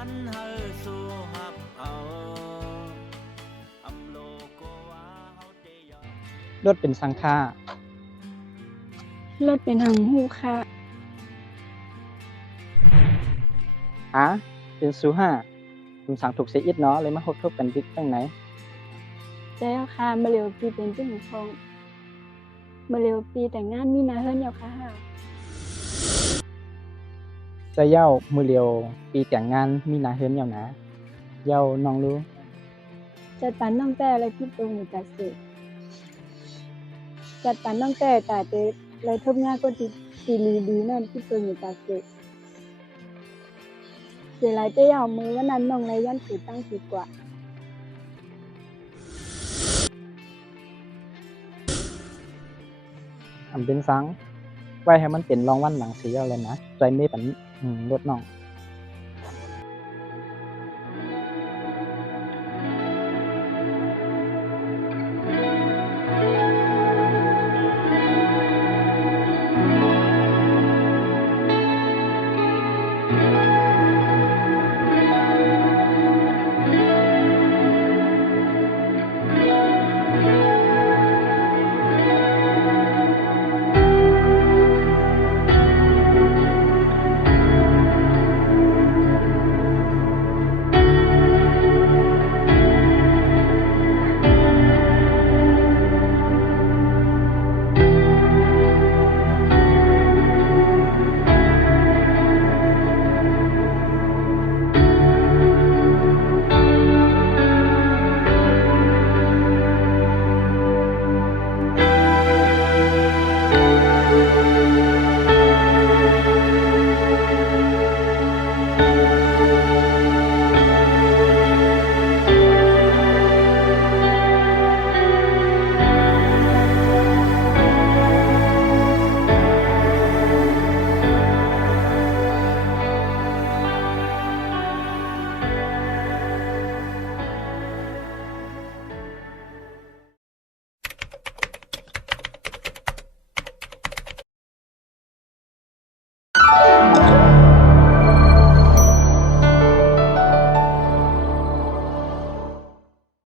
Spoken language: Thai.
มันเฮาสู้ฮับเอาอำโลก็ว่าเฮาได้ยอม รถเป็นสังฆาร ถเป็นหังหูค่ะ หาเป็นสูห้าคุณสั่งถูกเสียอิดเนาะเลยมาทบกันบิ๊กตั้งไหน เจ้าค่ะมาเร็วปีเป็นเจ้าของทองมาเร็วปีแต่งงานมีนาเฮิรนเยาค่ะ จะเย้ามือเลียวปีแต่งงานมีนาเฮิรนเยานะเย้าน้องรู้ จัดปันน้องแต่อะไรพี่ตรงอยู่จัดสิจัดปันน้องแต่ตาเต๊เลยทบงานก็ตีลีดีนั่นพี่ตรงอยู่จัดสิเสียหลายเจ้าเอามือว่านั้นน้องไรยันถือตั้งถือกว่า เป็นสังไว้ให้มันเป็นรองวันหนังสีเอาเลยนะใจไม่ปันรถน้อง